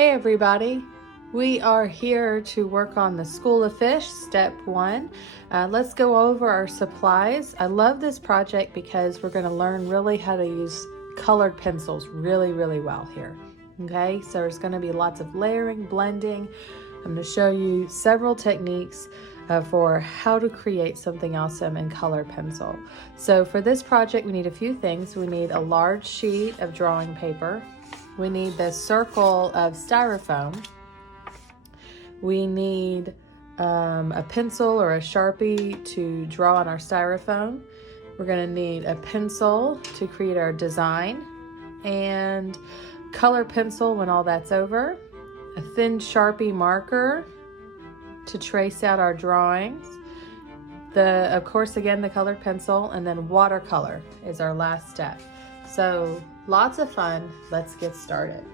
Hey everybody, we are here to work on the School of Fish, step 1. Let's go over our supplies. I love this project because we're going to learn really how to use colored pencils really well here. Okay, so there's going to be lots of layering, blending. I'm going to show you several techniques for how to create something awesome in colored pencil. So for this project we need a few things. We need a large sheet of drawing paper. We need this circle of styrofoam. We need a pencil or a Sharpie to draw on our styrofoam. We're going to need a pencil to create our design, and color pencil when all that's over, a thin Sharpie marker to trace out our drawings, of course again the colored pencil, and then watercolor is our last step. So lots of fun. Let's get started.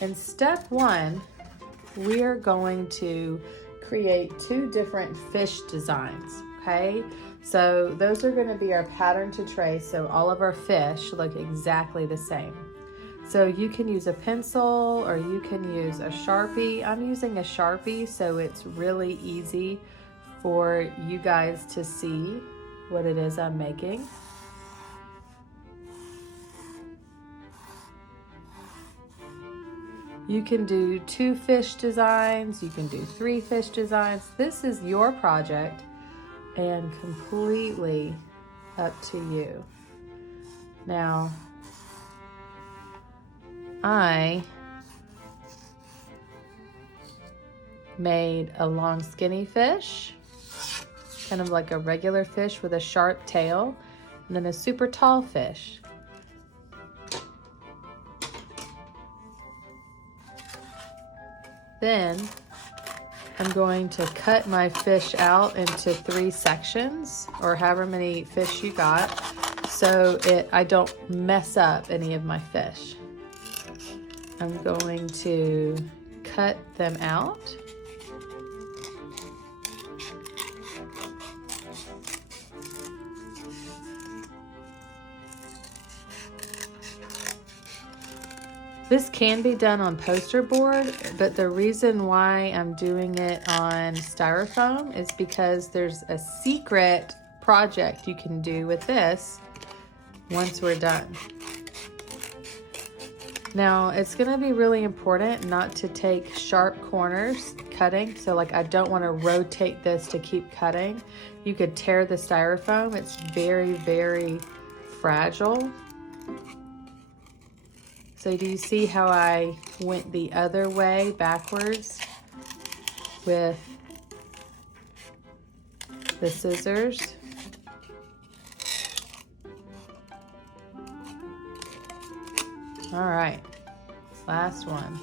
In step 1, we are going to create 2 different fish designs, okay? So those are going to be our pattern to trace, so all of our fish look exactly the same. So you can use a pencil or you can use a Sharpie. I'm using a Sharpie so it's really easy for you guys to see what it is I'm making. You can do 2 fish designs, you can do 3 fish designs. This is your project and completely up to you. Now, I made a long skinny fish, kind of like a regular fish with a sharp tail, and then a super tall fish. Then I'm going to cut my fish out into 3 sections, or however many fish you got, so I don't mess up any of my fish. I'm going to cut them out. This can be done on poster board, but the reason why I'm doing it on styrofoam is because there's a secret project you can do with this once we're done. Now, it's gonna be really important not to take sharp corners cutting. So like, I don't wanna rotate this to keep cutting. You could tear the styrofoam. It's very fragile. So do you see how I went the other way backwards with the scissors? All right, last one.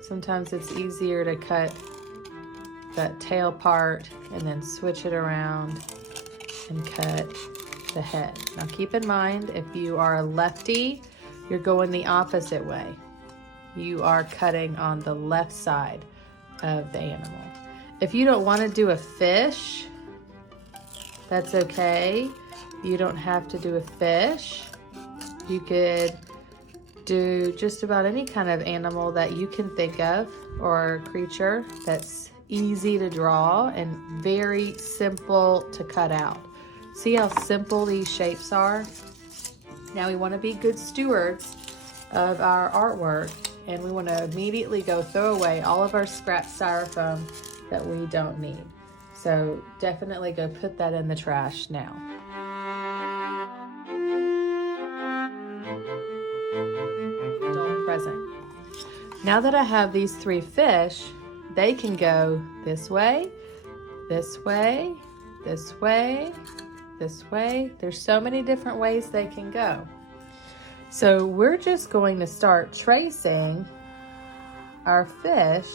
Sometimes it's easier to cut that tail part and then switch it around and cut the head. Now keep in mind, if you are a lefty, you're going the opposite way. You are cutting on the left side of the animal. If you don't want to do a fish, that's okay. You don't have to do a fish. You could do just about any kind of animal that you can think of, or creature that's easy to draw and very simple to cut out. See how simple these shapes are? Now we want to be good stewards of our artwork, and we want to immediately go throw away all of our scrap styrofoam that we don't need. So definitely go put that in the trash now. Adult present. Now that I have these 3 fish, they can go this way, this way, this way, this way. There's so many different ways they can go. So we're just going to start tracing our fish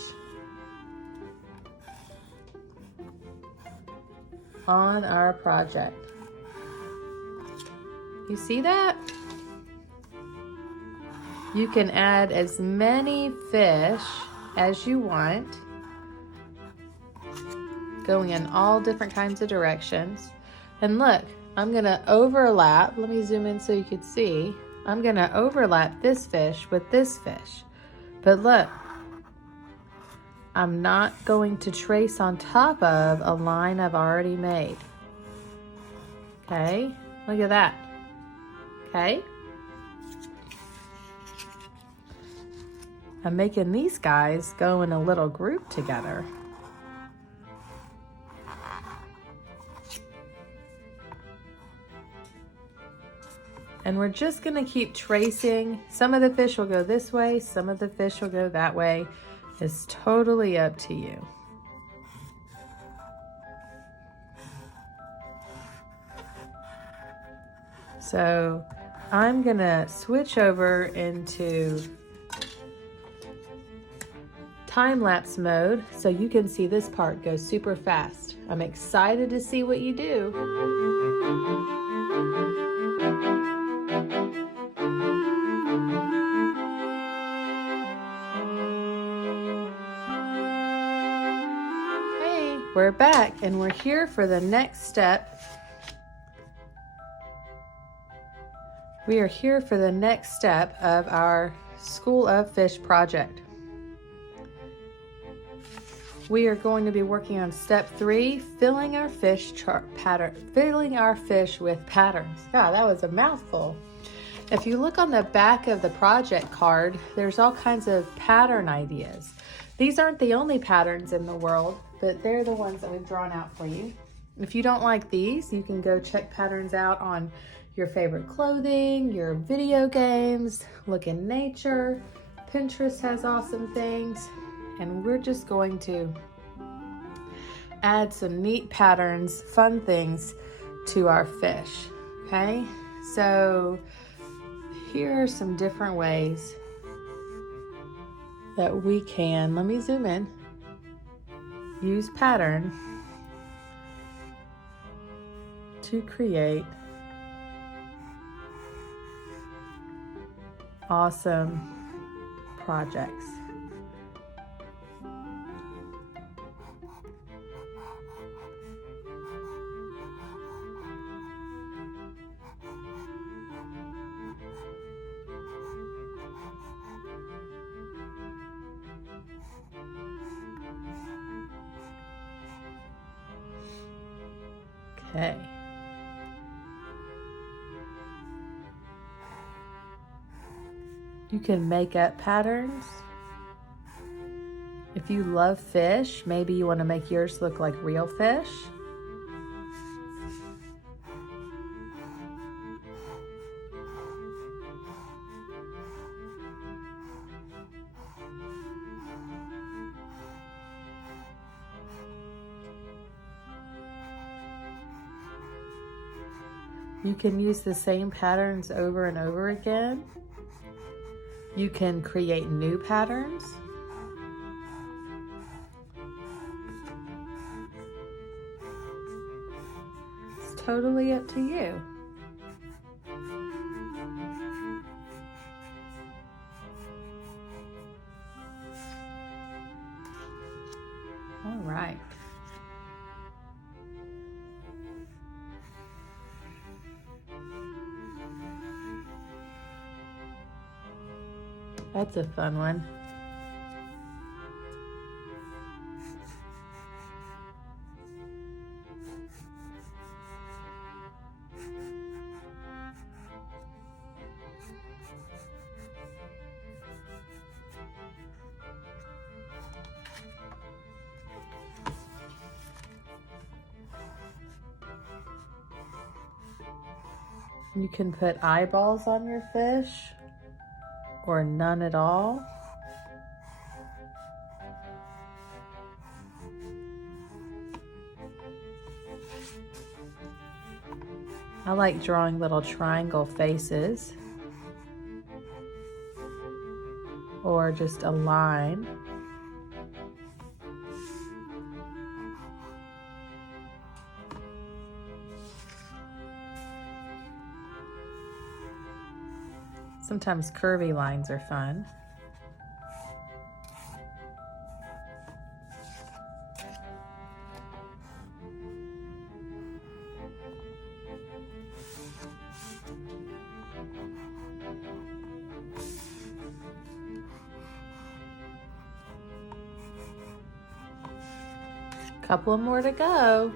on our project. You see that? You can add as many fish as you want, going in all different kinds of directions. And look, I'm gonna overlap. Let me zoom in so you can see. I'm gonna overlap this fish with this fish. But look, I'm not going to trace on top of a line I've already made. Okay, look at that. Okay. I'm making these guys go in a little group together. And we're just gonna keep tracing. Some of the fish will go this way, some of the fish will go that way. It's totally up to you. So I'm gonna switch over into time-lapse mode so you can see this part go super fast. I'm excited to see what you do. Hey, we're back and we're here for the next step. We are here for the next step of our School of Fish project. We are going to be working on step 3, filling our fish with patterns. God, that was a mouthful. If you look on the back of the project card, there's all kinds of pattern ideas. These aren't the only patterns in the world, but they're the ones that we've drawn out for you. If you don't like these, you can go check patterns out on your favorite clothing, your video games, look in nature. Pinterest has awesome things. And we're just going to add some neat patterns, fun things to our fish, okay? So here are some different ways that we can, let me zoom in, use pattern to create awesome projects. Okay. You can make up patterns. If you love fish, maybe you want to make yours look like real fish. You can use the same patterns over and over again. You can create new patterns. It's totally up to you. All right. That's a fun one. You can put eyeballs on your fish or none at all. I like drawing little triangle faces or just a line. Sometimes curvy lines are fun. Couple more to go.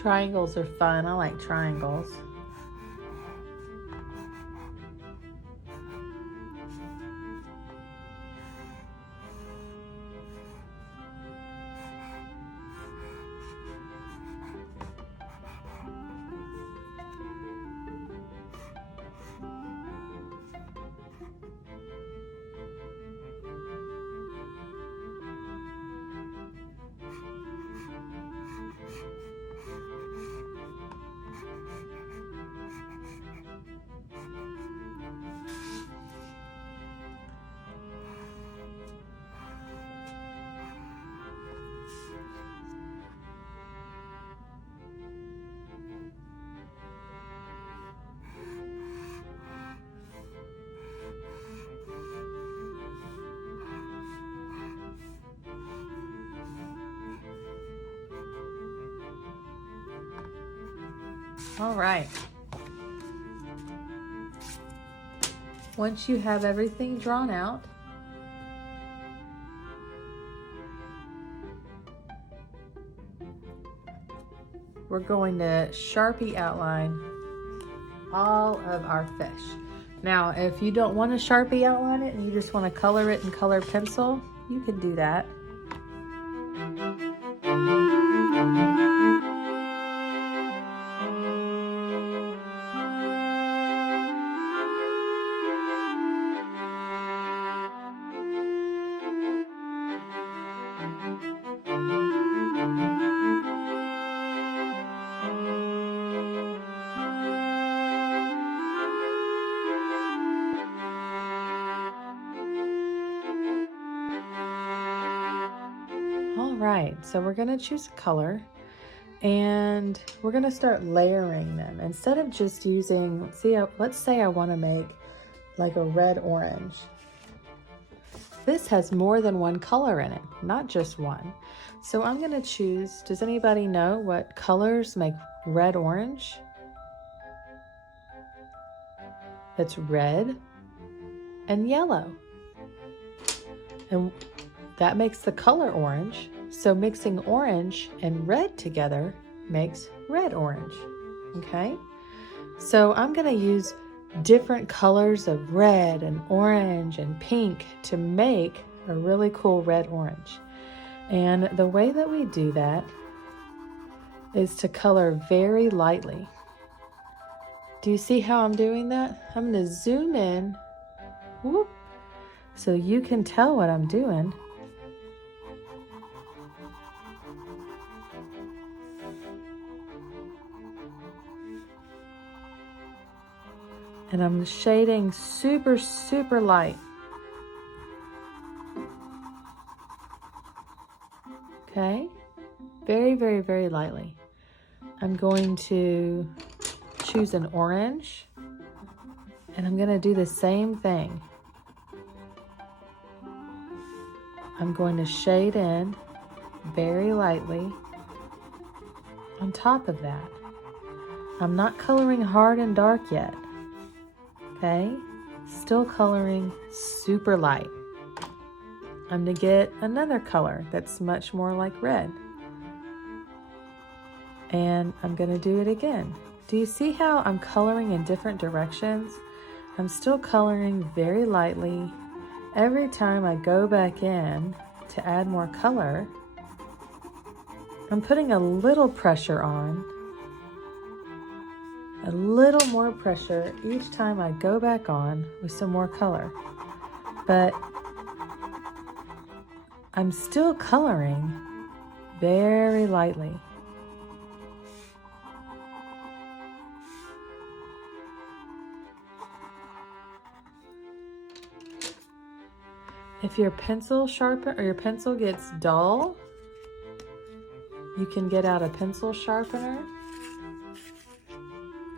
Triangles are fun. I like triangles. All right. Once you have everything drawn out, we're going to Sharpie outline all of our fish. Now, if you don't want to Sharpie outline it and you just want to color it in colored pencil, you can do that. All right, so we're gonna choose a color and we're gonna start layering them. Instead of just using, let's say I wanna make like a red orange. This has more than one color in it, not just one. So I'm gonna choose, does anybody know what colors make red orange? It's red and yellow. And that makes the color orange. So mixing orange and red together makes red orange, okay? So I'm gonna use different colors of red and orange and pink to make a really cool red orange. And the way that we do that is to color very lightly. Do you see how I'm doing that? I'm gonna zoom in, whoop, so you can tell what I'm doing. And I'm shading super, super light. Okay, very, very, very lightly. I'm going to choose an orange and I'm gonna do the same thing. I'm going to shade in very lightly on top of that. I'm not coloring hard and dark yet. Okay, still coloring super light. I'm gonna get another color that's much more like red. And I'm gonna do it again. Do you see how I'm coloring in different directions? I'm still coloring very lightly. Every time I go back in to add more color, I'm putting a little pressure on. A little more pressure each time I go back on with some more color. But I'm still coloring very lightly. If your pencil sharpen or your pencil gets dull, you can get out a pencil sharpener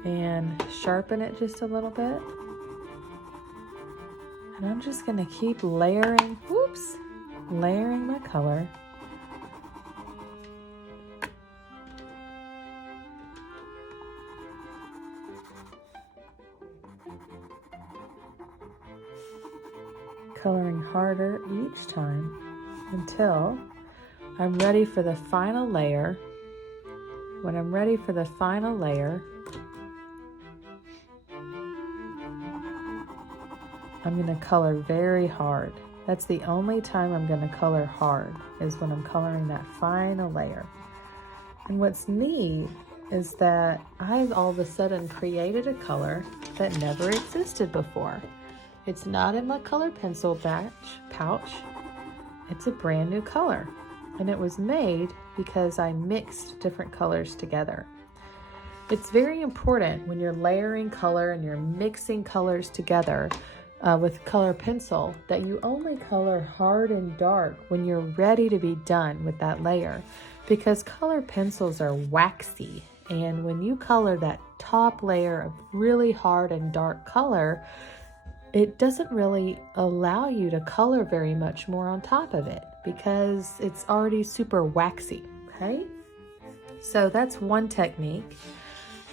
and sharpen it just a little bit. And I'm just gonna keep layering, layering my color. Coloring harder each time until I'm ready for the final layer. When I'm ready for the final layer, I'm going to color very hard. That's the only time I'm going to color hard, is when I'm coloring that final layer. And what's neat is that I've all of a sudden created a color that never existed before. It's not in my color pencil pouch. It's a brand new color. And it was made because I mixed different colors together. It's very important when you're layering color and you're mixing colors together with color pencil that you only color hard and dark when you're ready to be done with that layer, because color pencils are waxy, and when you color that top layer of really hard and dark color, it doesn't really allow you to color very much more on top of it because it's already super waxy, okay? So that's one technique.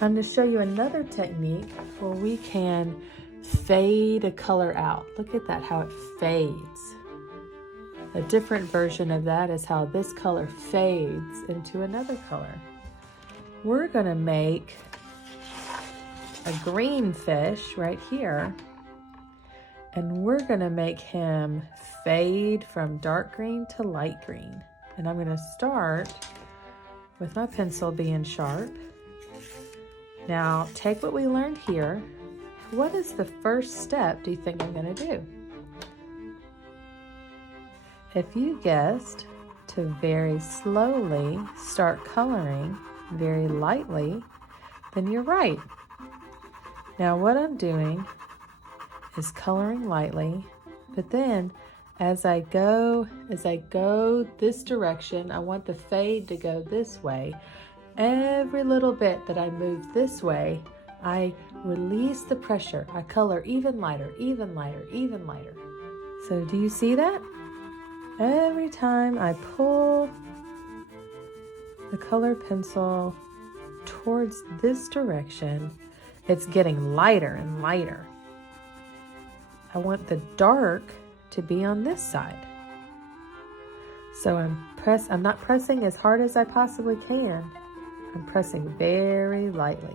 I'm going to show you another technique where we can fade a color out. Look at that, how it fades. A different version of that is how this color fades into another color. We're going to make a green fish right here, and we're going to make him fade from dark green to light green. And I'm going to start with my pencil being sharp. Now take what we learned here. What is the first step do you think I'm going to do? If you guessed to very slowly start coloring very lightly, then you're right. Now what I'm doing is coloring lightly, but then as I go this direction, I want the fade to go this way. Every little bit that I move this way, I release the pressure. I color even lighter, even lighter, even lighter. So do you see that? Every time I pull the color pencil towards this direction, it's getting lighter and lighter. I want the dark to be on this side. So I'm not pressing as hard as I possibly can. I'm pressing very lightly.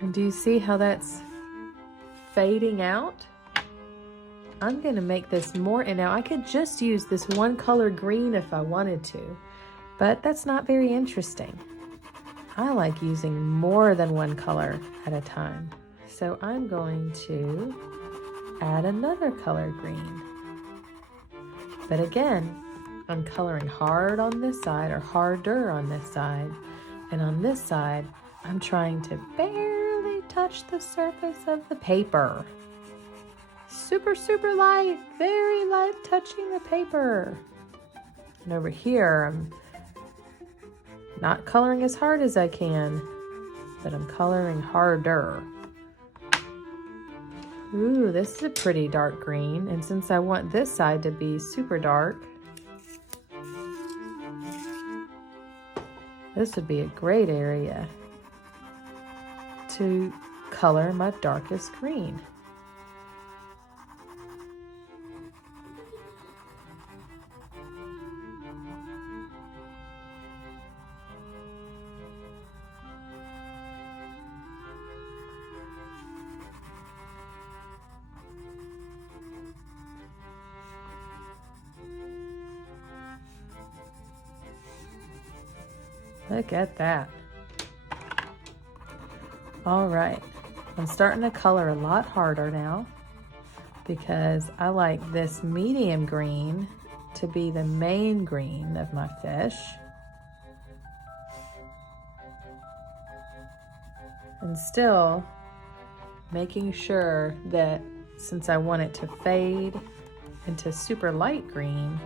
And do you see how that's fading out? I'm going to make this more, and now I could just use this one color green if I wanted to, but that's not very interesting. I like using more than one color at a time. So I'm going to add another color green. But again, I'm coloring hard on this side or harder on this side. And on this side, I'm trying to barely touch the surface of the paper. Super, super light, very light touching the paper. And over here, I'm not coloring as hard as I can, but I'm coloring harder. Ooh, this is a pretty dark green. And since I want this side to be super dark, this would be a great area to color my darkest green. Look at that. All right, I'm starting to color a lot harder now because I like this medium green to be the main green of my fish. And still making sure that since I want it to fade into super light green,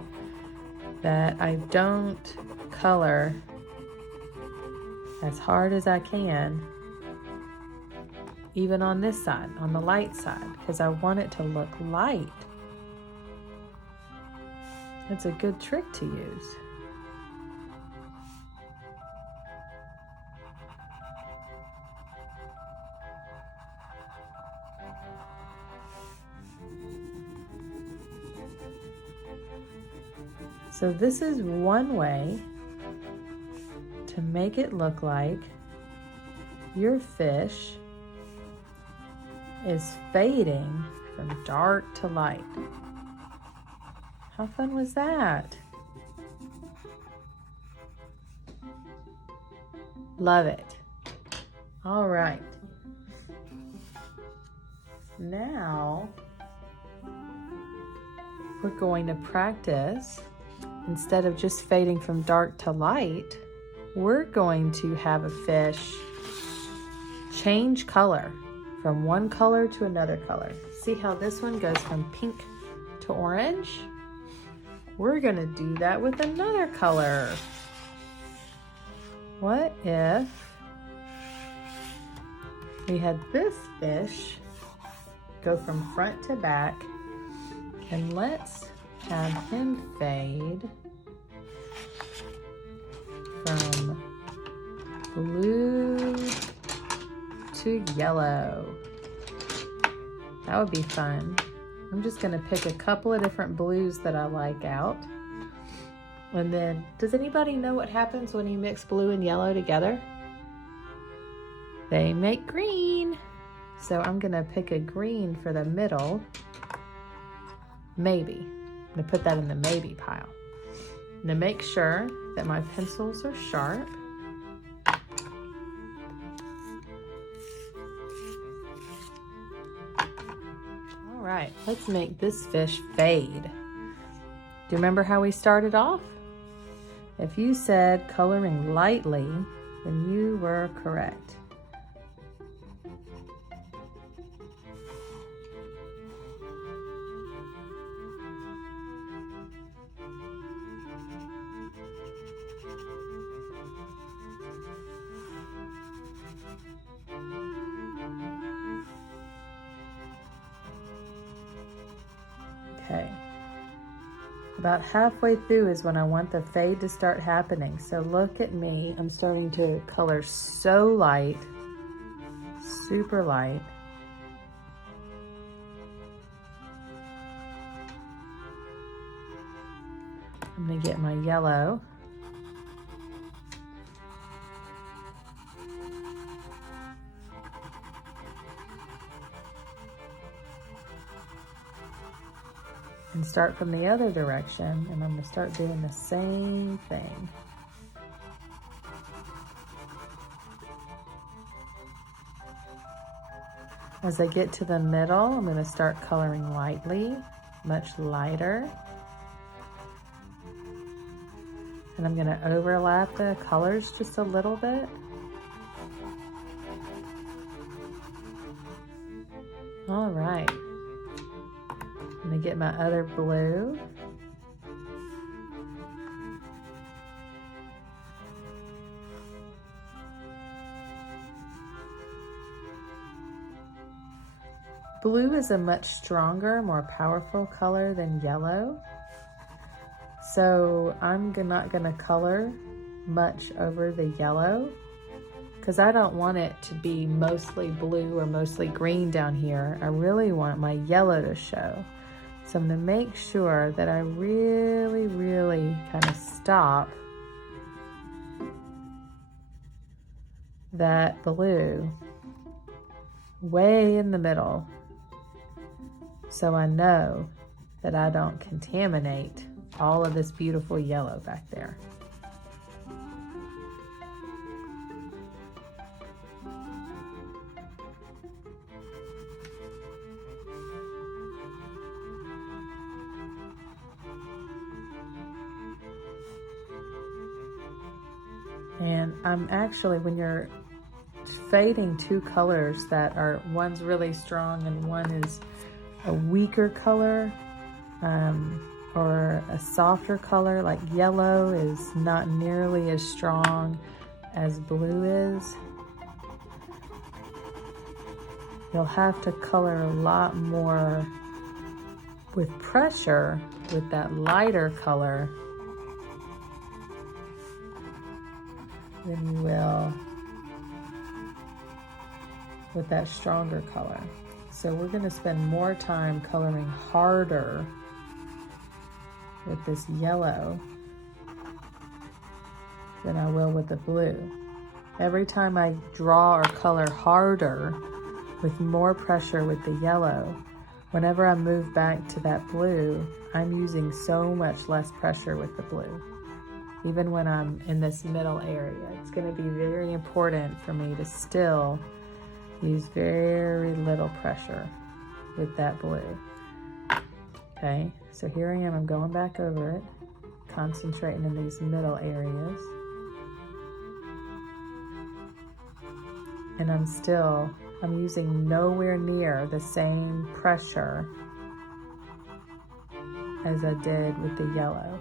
that I don't color as hard as I can, even on this side, on the light side, because I want it to look light. It's a good trick to use. So this is one way to make it look like your fish is fading from dark to light. How fun was that? Love it. All right. Now we're going to practice. Instead of just fading from dark to light, we're going to have a fish change color from one color to another color. See how this one goes from pink to orange? We're gonna do that with another color. What if we had this fish go from front to back, and let's have him fade from blue to yellow. That would be fun. I'm just gonna pick a couple of different blues that I like out. And then, does anybody know what happens when you mix blue and yellow together? They make green. So I'm gonna pick a green for the middle. Maybe. I'm gonna put that in the maybe pile. I'm gonna make sure that my pencils are sharp. All right, let's make this fish fade. Do you remember how we started off? If you said coloring lightly, then you were correct. Okay, about halfway through is when I want the fade to start happening. So look at me, I'm starting to color so light, super light. I'm gonna get my yellow. And start from the other direction, and I'm gonna start doing the same thing. As I get to the middle, I'm gonna start coloring lightly, much lighter. And I'm gonna overlap the colors just a little bit. All right. I'm gonna get my other blue. Blue is a much stronger, more powerful color than yellow. So I'm not gonna color much over the yellow because I don't want it to be mostly blue or mostly green down here. I really want my yellow to show. So I'm gonna make sure that I really, really kind of stop that blue way in the middle, so I know that I don't contaminate all of this beautiful yellow back there. And I'm actually, when you're fading two colors that are, one's really strong and one is a weaker color, or a softer color. Like yellow is not nearly as strong as blue is. You'll have to color a lot more with pressure with that lighter color than you will with that stronger color. So we're going to spend more time coloring harder with this yellow than I will with the blue. Every time I draw or color harder with more pressure with the yellow, whenever I move back to that blue, I'm using so much less pressure with the blue. Even when I'm in this middle area, it's going to be very important for me to still use very little pressure with that blue. Okay, so here I am, I'm going back over it, concentrating in these middle areas. And I'm using nowhere near the same pressure as I did with the yellow.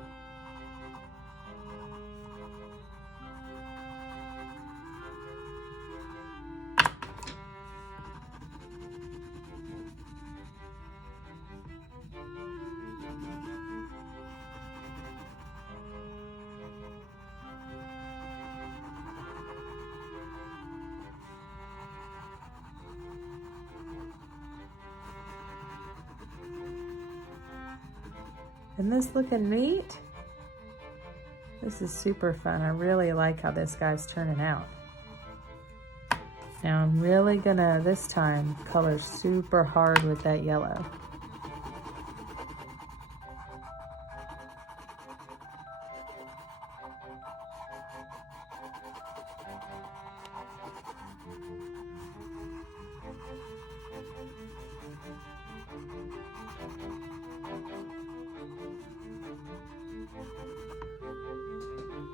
Isn't this looking neat? This is super fun. I really like how this guy's turning out. Now I'm really gonna, this time, color super hard with that yellow.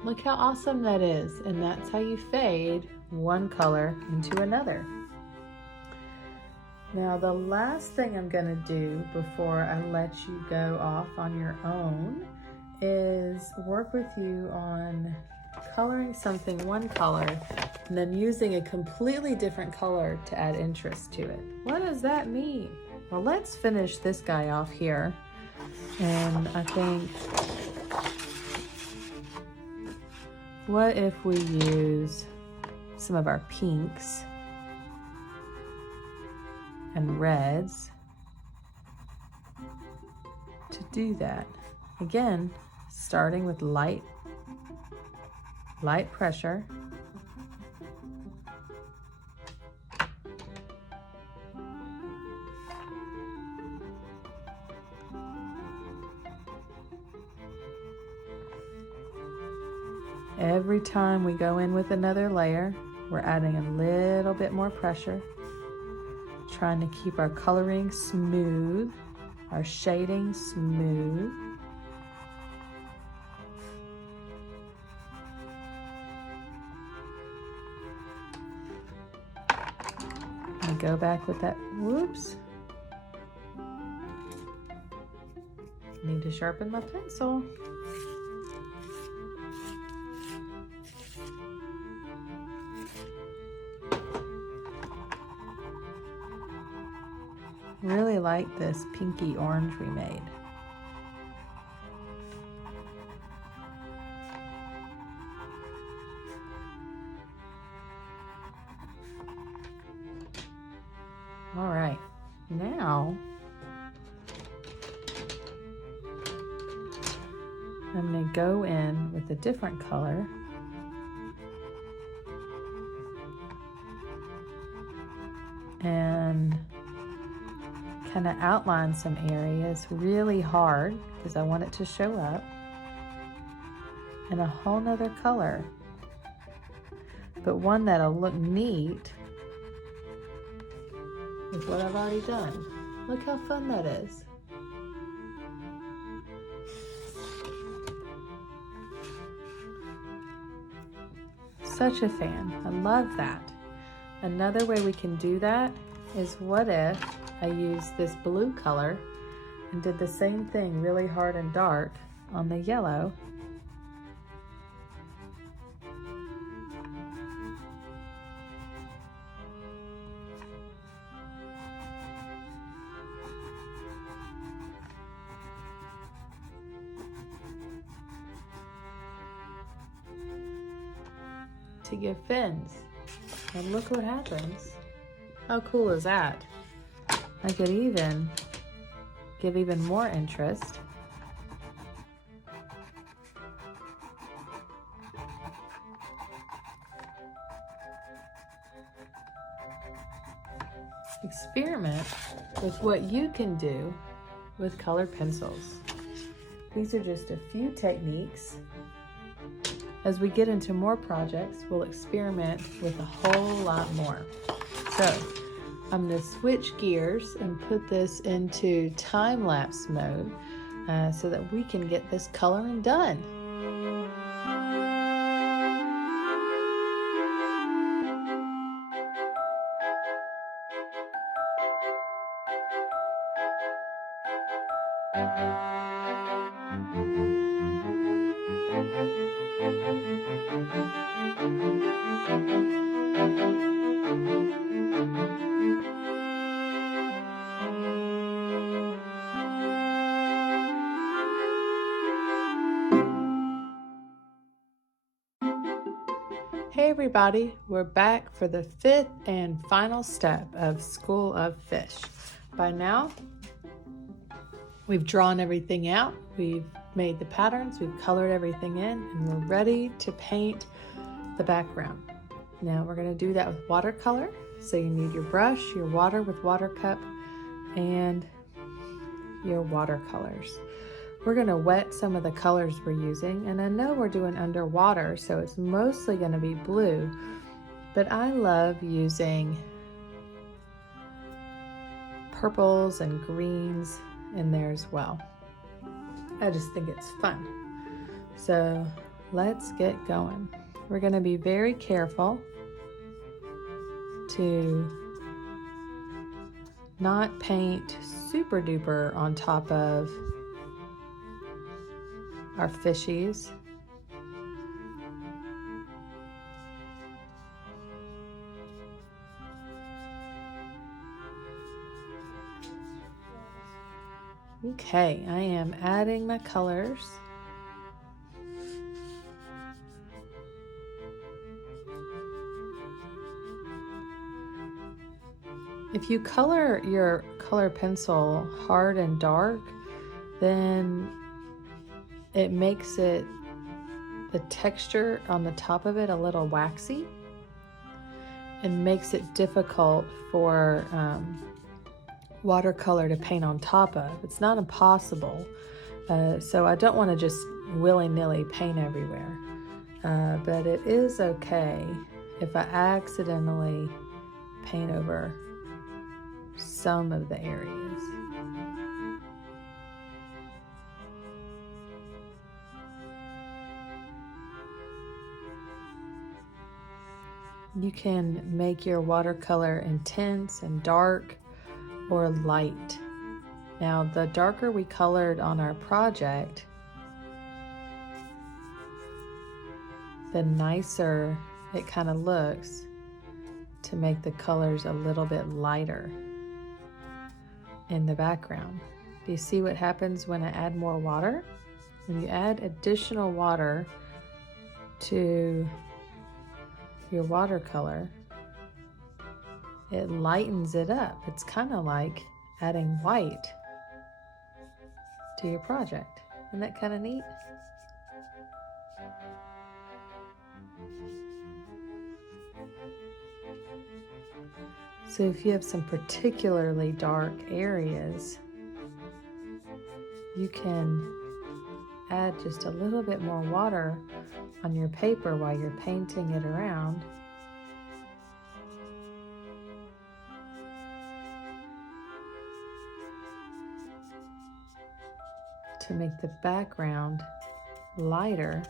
Look how awesome that is, and that's how you fade one color into another. Now the last thing I'm gonna do before I let you go off on your own is work with you on coloring something one color and then using a completely different color to add interest to it. What does that mean? Well, let's finish this guy off here. And I think, what if we use some of our pinks and reds to do that? Again, starting with light pressure. Every time we go in with another layer, we're adding a little bit more pressure, trying to keep our coloring smooth, our shading smooth. And go back with that, whoops. Need to sharpen my pencil. Really like this pinky orange we made. All right, now I'm going to go in with a different color and kind of outline some areas really hard because I want it to show up in a whole nother color, but one that'll look neat with what I've already done. Look how fun that is. Such a fan. I love that. Another way we can do that is, what if I use this blue color and did the same thing really hard and dark on the yellow. To give fins. And look what happens. How cool is that? I could even give even more interest. Experiment with what you can do with colored pencils. These are just a few techniques. As we get into more projects, we'll experiment with a whole lot more. So I'm going to switch gears and put this into time-lapse mode so that we can get this coloring done. Hey everybody, we're back for the 5th and final step of School of Fish. By now, we've drawn everything out, we've made the patterns, we've colored everything in, and we're ready to paint the background. Now we're going to do that with watercolor. So you need your brush, your water with water cup, and your watercolors. We're going to wet some of the colors we're using, and I know we're doing underwater, so it's mostly going to be blue, but I love using purples and greens in there as well. I just think it's fun. So let's get going. We're going to be very careful to not paint super duper on top of our fishies. Okay, I am adding my colors. If you color your color pencil hard and dark, then it makes it, the texture on the top of it, a little waxy and makes it difficult for watercolor to paint on top of. It's not impossible, so I don't want to just willy-nilly paint everywhere, but it is okay if I accidentally paint over some of the areas. You can make your watercolor intense and dark or light. Now, the darker we colored on our project, the nicer it kind of looks to make the colors a little bit lighter in the background. Do you see what happens when I add more water? When you add additional water to your watercolor, it lightens it up. It's kind of like adding white to your project. Isn't that kind of neat? So if you have some particularly dark areas, you can add just a little bit more water on your paper while you're painting it around. To make the background lighter.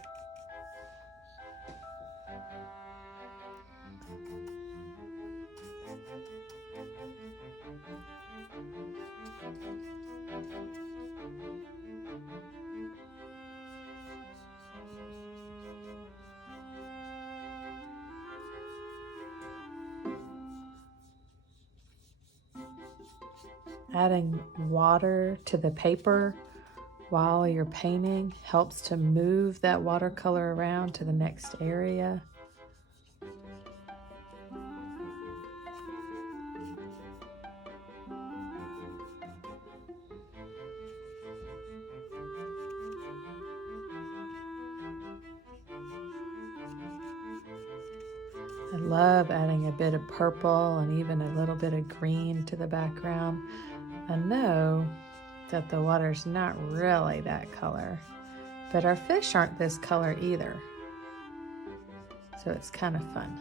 Adding water to the paper while you're painting helps to move that watercolor around to the next area. I love adding a bit of purple and even a little bit of green to the background. I know that the water's not really that color, but our fish aren't this color either. So it's kind of fun.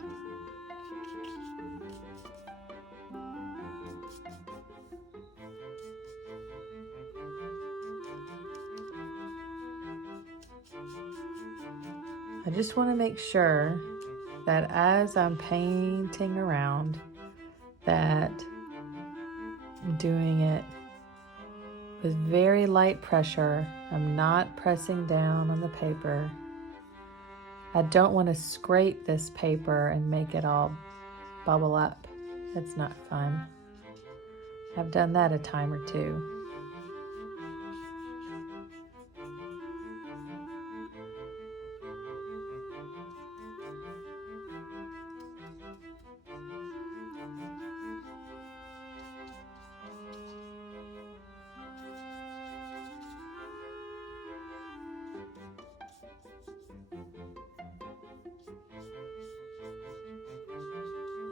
I just want to make sure that as I'm painting around that I'm doing it with very light pressure. I'm not pressing down on the paper. I don't want to scrape this paper and make it all bubble up. That's not fun. I've done that a time or two.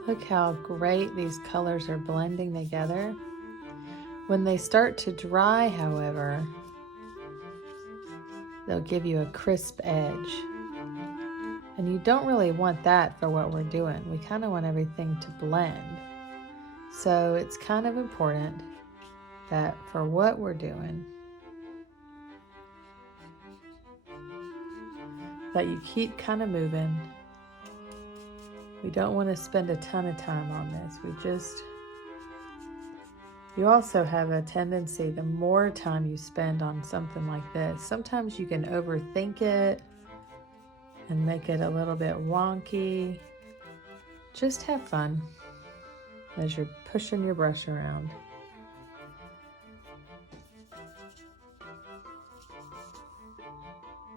Look how great these colors are blending together. When they start to dry, however, they'll give you a crisp edge. And you don't really want that for what we're doing. We kind of want everything to blend. So it's kind of important that for what we're doing, that you keep kind of moving. We don't want to spend a ton of time on this. You also have a tendency, the more time you spend on something like this, sometimes you can overthink it and make it a little bit wonky. Just have fun as you're pushing your brush around.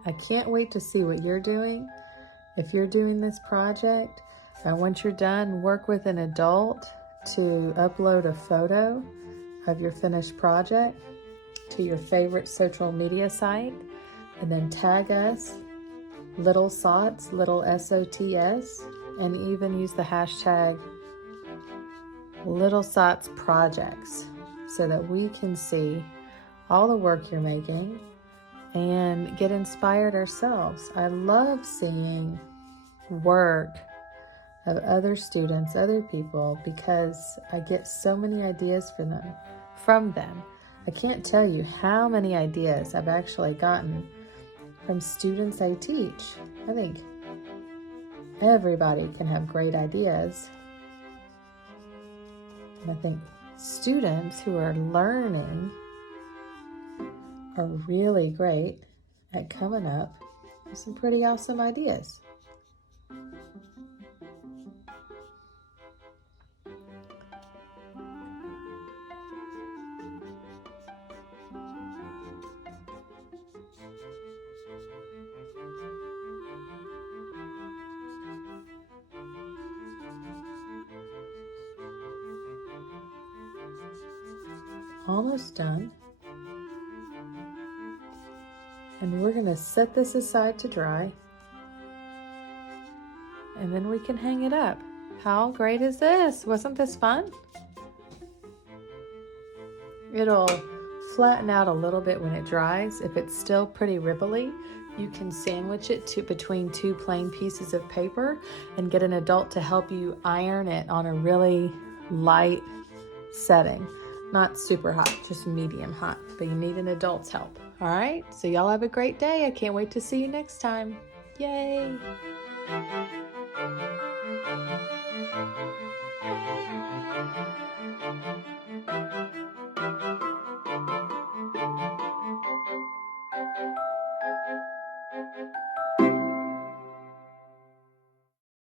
I can't wait to see what you're doing. If you're doing this project, once you're done, work with an adult to upload a photo of your finished project to your favorite social media site, and then tag us, Little Sots, little SOTS, and even use the hashtag Little Sots Projects so that we can see all the work you're making and get inspired ourselves. I love seeing work of other students, other people, because I get so many ideas from them. I can't tell you how many ideas I've actually gotten from students I teach. I think everybody can have great ideas. And I think students who are learning are really great at coming up with some pretty awesome ideas. Almost done. And we're going to set this aside to dry. And then we can hang it up. How great is this? Wasn't this fun? It'll flatten out a little bit when it dries. If it's still pretty ribbly, you can sandwich it between two plain pieces of paper and get an adult to help you iron it on a really light setting. Not super hot, just medium hot, but you need an adult's help. All right, so y'all have a great day. I can't wait to see you next time. Yay!